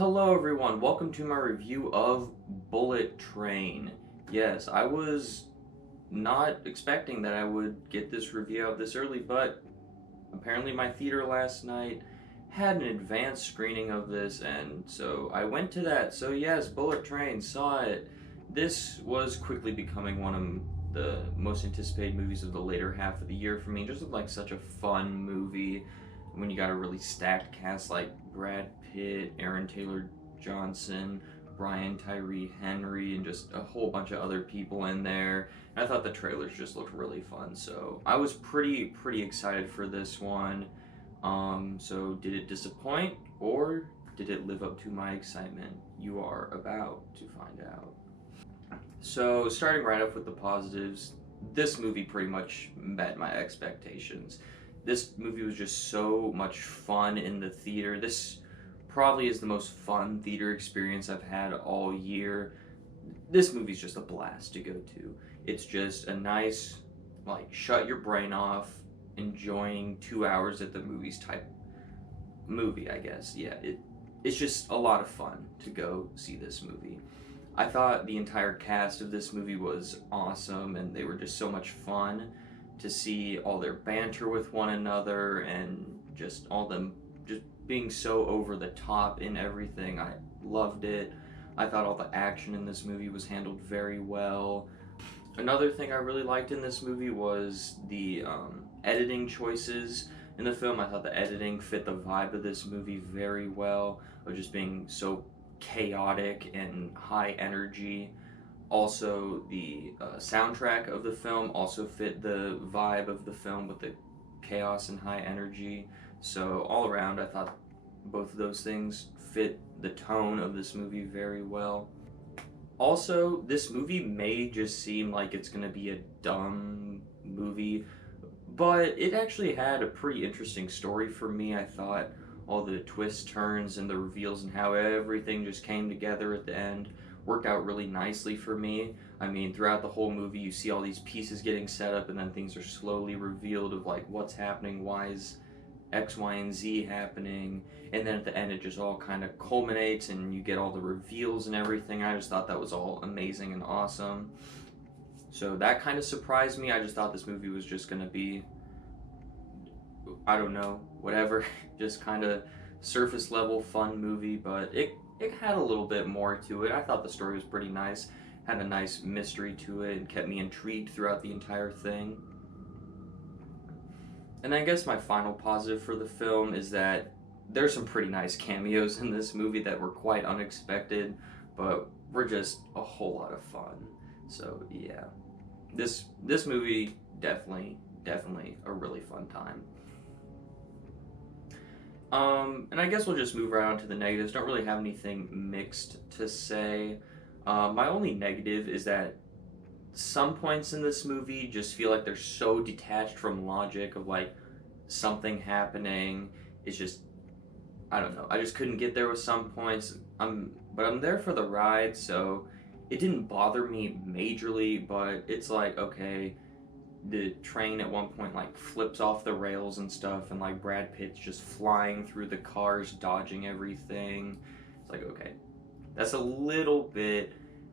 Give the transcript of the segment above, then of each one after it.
Hello everyone. Welcome to my review of Bullet Train. Yes, I was not expecting that I would get this review out this early, but apparently my theater last night had an advanced screening of this, and so I went to that. So yes, Bullet Train, saw it. This was quickly becoming one of the most anticipated movies of the later half of the year for me. It just looked like such a fun movie when you got a really stacked cast like Brad Pitt, Aaron Taylor Johnson, Brian Tyree Henry, and just a whole bunch of other people in there. And I thought the trailers just looked really fun, so I was pretty excited for this one. So did it disappoint or did it live up to my excitement? You are about to find out. So starting right off with the positives, this movie pretty much met my expectations. This movie was just so much fun in the theater. This probably is the most fun theater experience I've had all year. This movie's just a blast to go to. It's just a nice, like, shut your brain off, enjoying 2 hours at the movies type movie, I guess. Yeah, it's just a lot of fun to go see this movie. I thought the entire cast of this movie was awesome, and they were just so much fun to see all their banter with one another and just all them just being so over the top in everything. I loved it. I thought all the action in this movie was handled very well. Another thing I really liked in this movie was the editing choices in the film. I thought the editing fit the vibe of this movie very well, of just being so chaotic and high energy. Also, the soundtrack of the film also fit the vibe of the film with the chaos and high energy. So all around, I thought both of those things fit the tone of this movie very well. Also, this movie may just seem like it's going to be a dumb movie, but it actually had a pretty interesting story for me. I thought all the twists, turns, and the reveals and how everything just came together at the end worked out really nicely for me. I mean, throughout the whole movie, you see all these pieces getting set up, and then things are slowly revealed of like what's happening, why is X, Y, and Z happening, and then at the end, it just all kind of culminates, and you get all the reveals and everything. I just thought that was all amazing and awesome. So that kind of surprised me. I just thought this movie was just gonna be, I don't know, whatever, just kind of surface level fun movie, but it had a little bit more to it. I thought the story was pretty nice, had a nice mystery to it, and kept me intrigued throughout the entire thing. And I guess my final positive for the film is that there's some pretty nice cameos in this movie that were quite unexpected, but were just a whole lot of fun. So yeah, this movie definitely a really fun time. And I guess we'll just move right on to the negatives. Don't really have anything mixed to say. My only negative is that some points in this movie just feel like they're so detached from logic of like something happening. It's just, I don't know. I just couldn't get there with some points. But I'm there for the ride, so it didn't bother me majorly. But it's like, okay, the train at one point like flips off the rails and stuff, and like Brad Pitt's just flying through the cars, dodging everything. It's like, okay, that's a little bit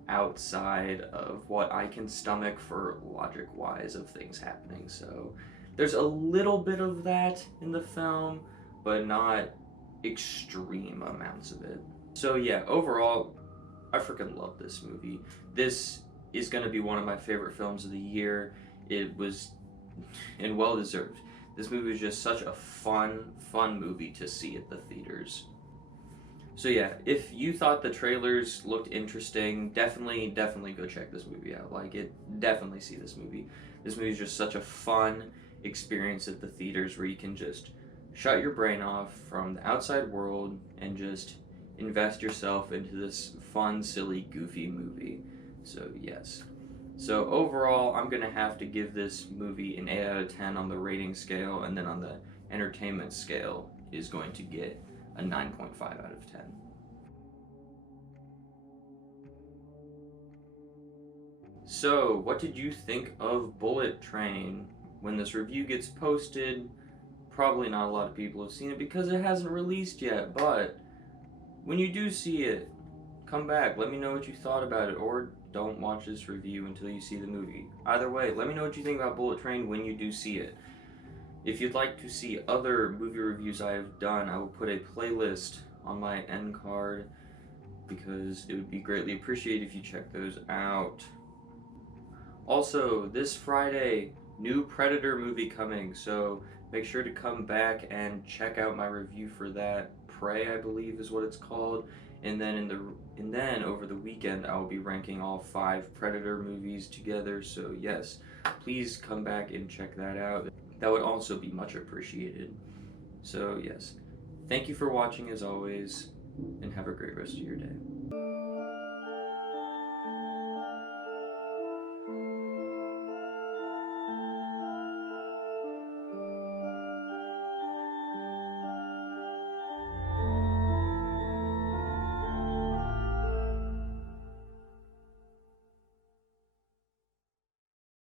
outside of what I can stomach for logic wise of things happening. So there's a little bit of that in the film, but not extreme amounts of it. So yeah, overall, I freaking love this movie. This is going to be one of my favorite films of the year. It was, and well deserved. This movie was just such a fun movie to see at the theaters. So yeah, if you thought the trailers looked interesting, definitely go check this movie out. Like, definitely see this movie. This movie is just such a fun experience at the theaters where you can just shut your brain off from the outside world and just invest yourself into this fun, silly, goofy movie. So yes. So overall, I'm going to have to give this movie an 8 out of 10 on the rating scale, and then on the entertainment scale is going to get a 9.5 out of 10. So, what did you think of Bullet Train? When this review gets posted, probably not a lot of people have seen it because it hasn't released yet, but when you do see it, come back. Let me know what you thought about it, or don't watch this review until you see the movie. Either way, let me know what you think about Bullet Train when you do see it. If you'd like to see other movie reviews I have done, I will put a playlist on my end card because it would be greatly appreciated if you check those out. Also, this Friday, new Predator movie coming, so make sure to come back and check out my review for that. Prey, I believe, is what it's called. And then over the weekend, I will be ranking all 5 Predator movies together. So yes, please come back and check that out. That would also be much appreciated. So yes, thank you for watching as always, and have a great rest of your day.